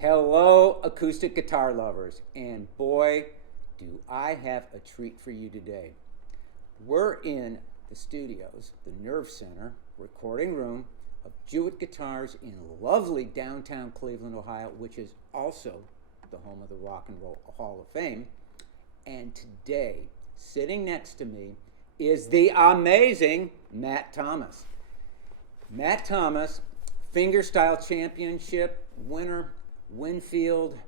Hello, acoustic guitar lovers, and boy, do I have a treat for you today. We're in the studios, the Nerve Center, recording room of Jewitt Guitars in lovely downtown Cleveland, Ohio, which is also the home of the Rock and Roll Hall of Fame. And today, sitting next to me, is the amazing Matt Thomas. Matt Thomas, fingerstyle championship winner, Winfield,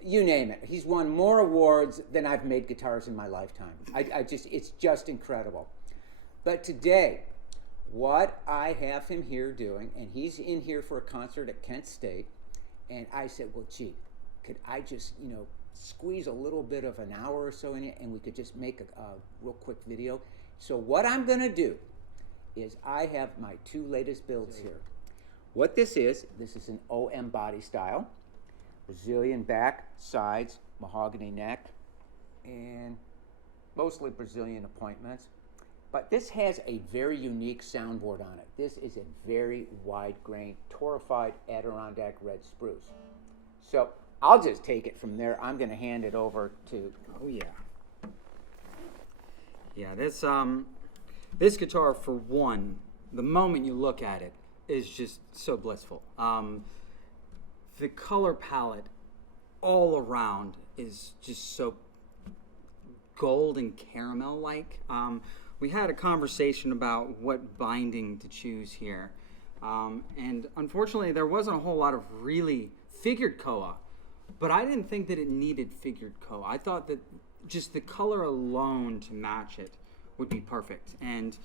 you name it. He's won more awards than I've made guitars in my lifetime. It's just incredible. But today, what I have him here doing, and he's in here for a concert at Kent State, and I said, well, gee, could I just, squeeze a little bit of an hour or so in it, and we could just make a real quick video. So what I'm gonna do is I have my two latest builds here. What this is an OM body style. Brazilian back, sides, mahogany neck, and mostly Brazilian appointments. But this has a very unique soundboard on it. This is a very wide-grained, torrefied Adirondack red spruce. So I'll just take it from there. I'm going to hand it over to... Oh, yeah. Yeah, this guitar, for one, the moment you look at it, is just so blissful. The color palette all around is just so gold and caramel-like. We had a conversation about what binding to choose here. And unfortunately, there wasn't a whole lot of really figured koa, but I didn't think that it needed figured koa. I thought that just the color alone to match it would be perfect. And,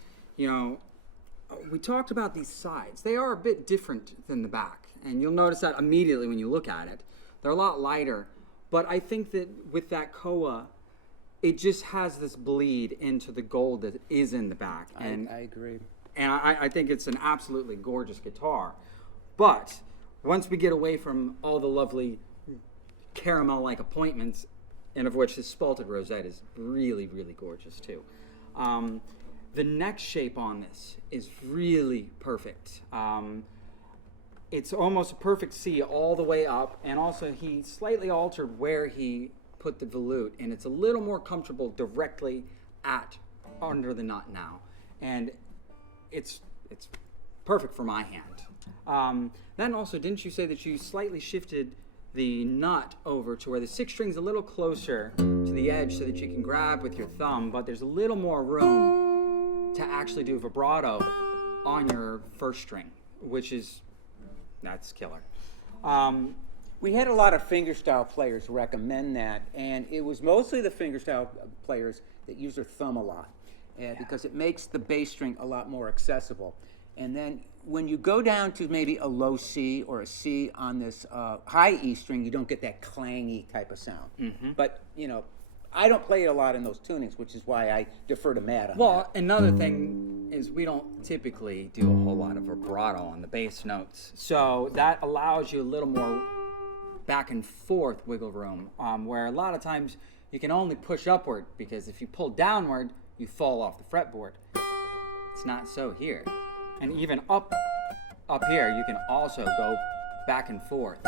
we talked about these sides. They are a bit different than the back, and you'll notice that immediately when you look at it. They're a lot lighter, but I think that with that koa, it just has this bleed into the gold that is in the back. And I agree. And I think it's an absolutely gorgeous guitar. But once we get away from all the lovely caramel-like appointments, and of which this spalted rosette is really, really gorgeous too. The neck shape on this is really perfect. It's almost a perfect C all the way up, and also he slightly altered where he put the volute, and it's a little more comfortable directly under the nut now, and it's perfect for my hand. Then also, didn't you say that you slightly shifted the nut over to where the sixth string's a little closer to the edge so that you can grab with your thumb, but there's a little more room to actually do vibrato on your first string, that's killer. We had a lot of fingerstyle players recommend that, and it was mostly the fingerstyle players that use their thumb a lot, because it makes the bass string a lot more accessible. And then when you go down to maybe a low C or a C on this high E string, you don't get that clangy type of sound. Mm-hmm. But, I don't play it a lot in those tunings, which is why I defer to Matt on that. Another thing is we don't typically do a whole lot of vibrato on the bass notes. So that allows you a little more back and forth wiggle room, where a lot of times you can only push upward, because if you pull downward, you fall off the fretboard. It's not so here. And even up here, you can also go back and forth.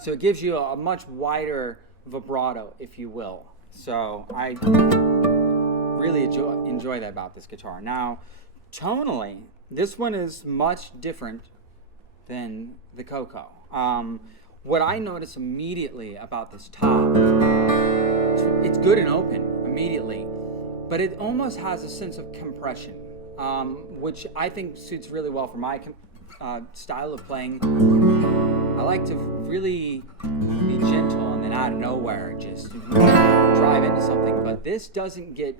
So it gives you a much wider vibrato, if you will. So I really enjoy that about this guitar. Now, tonally, this one is much different than the Coco. What I notice immediately about this top, it's good and open immediately, but it almost has a sense of compression, which I think suits really well for my style of playing. I like to really be gentle and then out of nowhere just drive into something, but this doesn't get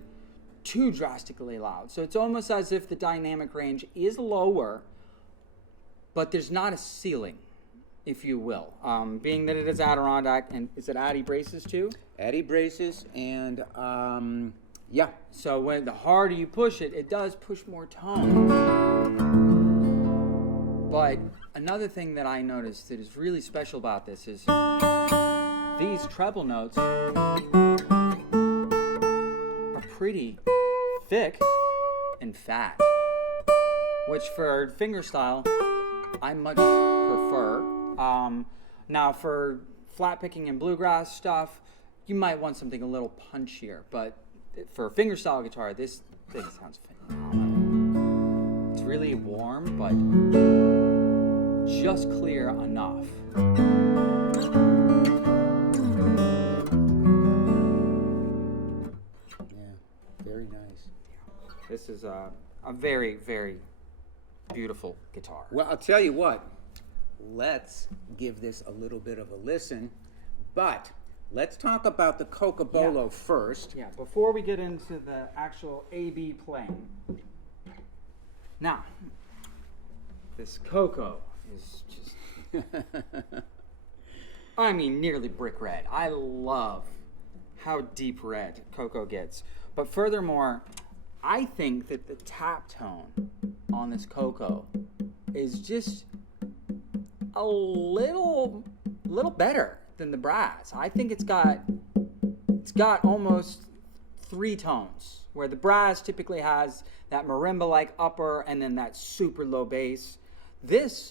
too drastically loud. So it's almost as if the dynamic range is lower, but there's not a ceiling, if you will. Being that it is Adirondack, and is it Addy braces too? Addy braces, and yeah. So when the harder you push it, it does push more tone. But another thing that I noticed that is really special about this is these treble notes are pretty thick and fat, which for fingerstyle I much prefer. Now for flat picking and bluegrass stuff, you might want something a little punchier, but for fingerstyle guitar, this thing sounds phenomenal. It's really warm, but just clear enough. Yeah, very nice. This is a very, very beautiful guitar. Well, I'll tell you what, let's give this a little bit of a listen, but let's talk about the Cocobolo first. Yeah, before we get into the actual A-B playing. Now, this Coco is just, I mean, nearly brick red. I love how deep red Coco gets. But furthermore, I think that the tap tone on this Coco is just a little better than the brass. I think it's got almost 3 tones, where the brass typically has that marimba-like upper and then that super low bass. This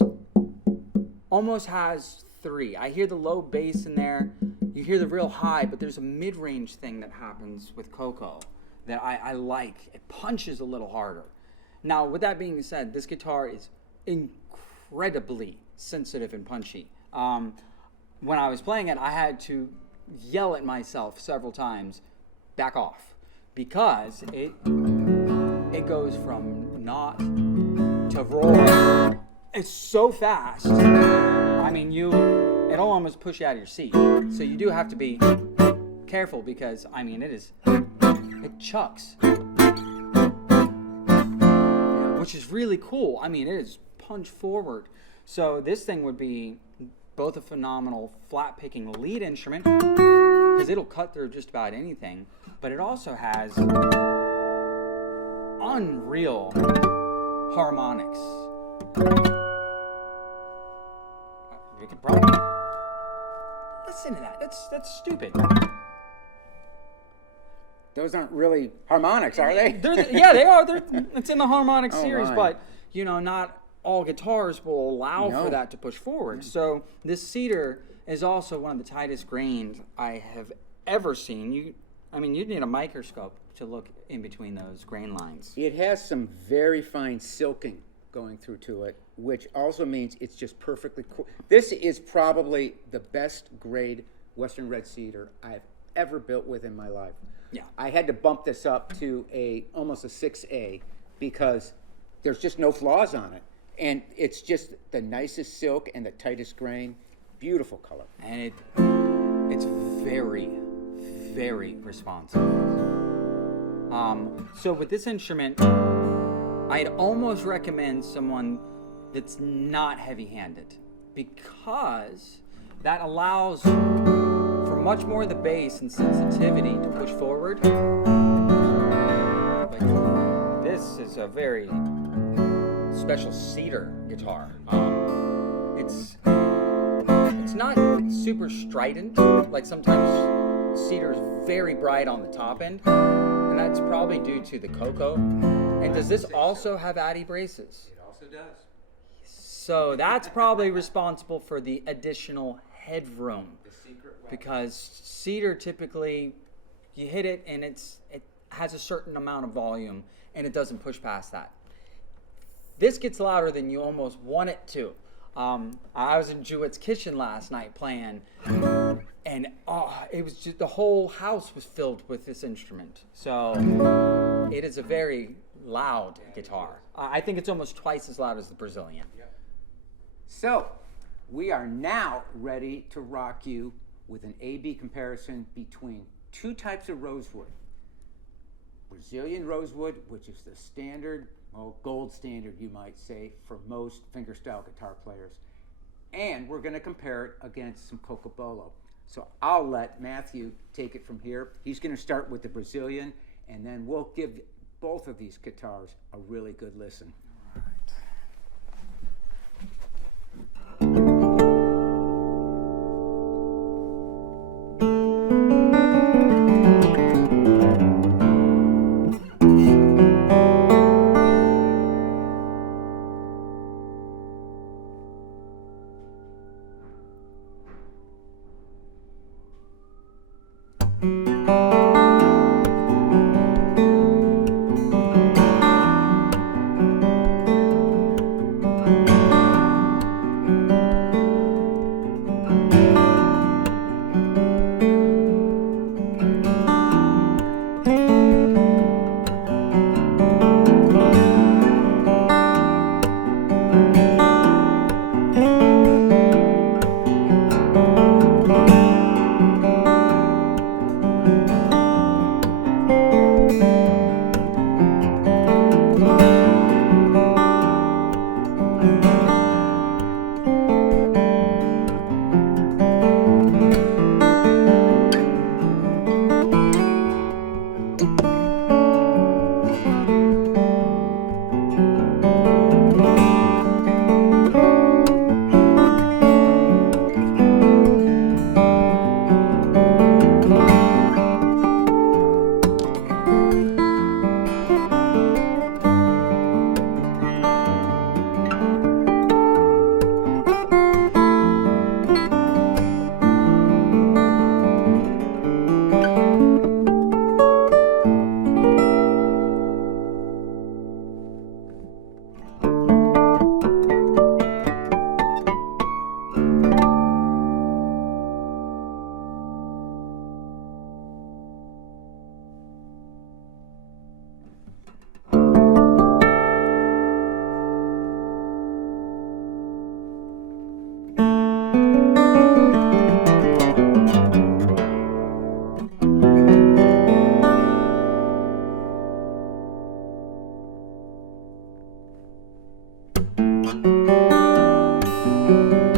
almost has 3. I hear the low bass in there, you hear the real high, but there's a mid-range thing that happens with Coco that I like. It punches a little harder. Now, with that being said, this guitar is incredibly sensitive and punchy. When I was playing it, I had to yell at myself several times, back off, because it goes from not to roar. It's so fast. I mean, it'll almost push you out of your seat. So you do have to be careful because, I mean, it chucks. Which is really cool. I mean, it is punch forward. So this thing would be both a phenomenal flat picking lead instrument, because it'll cut through just about anything, but it also has unreal harmonics. You could probably listen to that. That's stupid. Those aren't really harmonics, are they? Yeah, they are. It's in the harmonic Oh, series, my. but not all guitars will allow for that to push forward. So this cedar is also one of the tightest grained I have ever seen. You'd need a microscope to look in between those grain lines. It has some very fine silking going through to it, which also means it's just perfectly cool. This is probably the best grade Western red cedar I've ever built with in my life. Yeah. I had to bump this up to almost a 6A because there's just no flaws on it. And it's just the nicest silk and the tightest grain. Beautiful color. And it's very, very responsive. So with this instrument, I'd almost recommend someone that's not heavy-handed, because that allows for much more of the bass and sensitivity to push forward. But this is a very special cedar guitar. It's not super strident, like sometimes cedar is very bright on the top end, and that's probably due to the Coco. And does this also have Addy braces? It also does. So that's probably responsible for the additional headroom, The secret weapon. because cedar typically, you hit it and it has a certain amount of volume and it doesn't push past that. This gets louder than you almost want it to. I was in Jewitt's kitchen last night playing, and it was just, the whole house was filled with this instrument. So it is a very loud guitar. I think it's almost twice as loud as the Brazilian. So, we are now ready to rock you with an A-B comparison between 2 types of rosewood. Brazilian rosewood, which is the standard, gold standard, you might say, for most fingerstyle guitar players. And we're going to compare it against some Cocobolo. So I'll let Matthew take it from here. He's going to start with the Brazilian, and then we'll give both of these guitars a really good listen. Bye.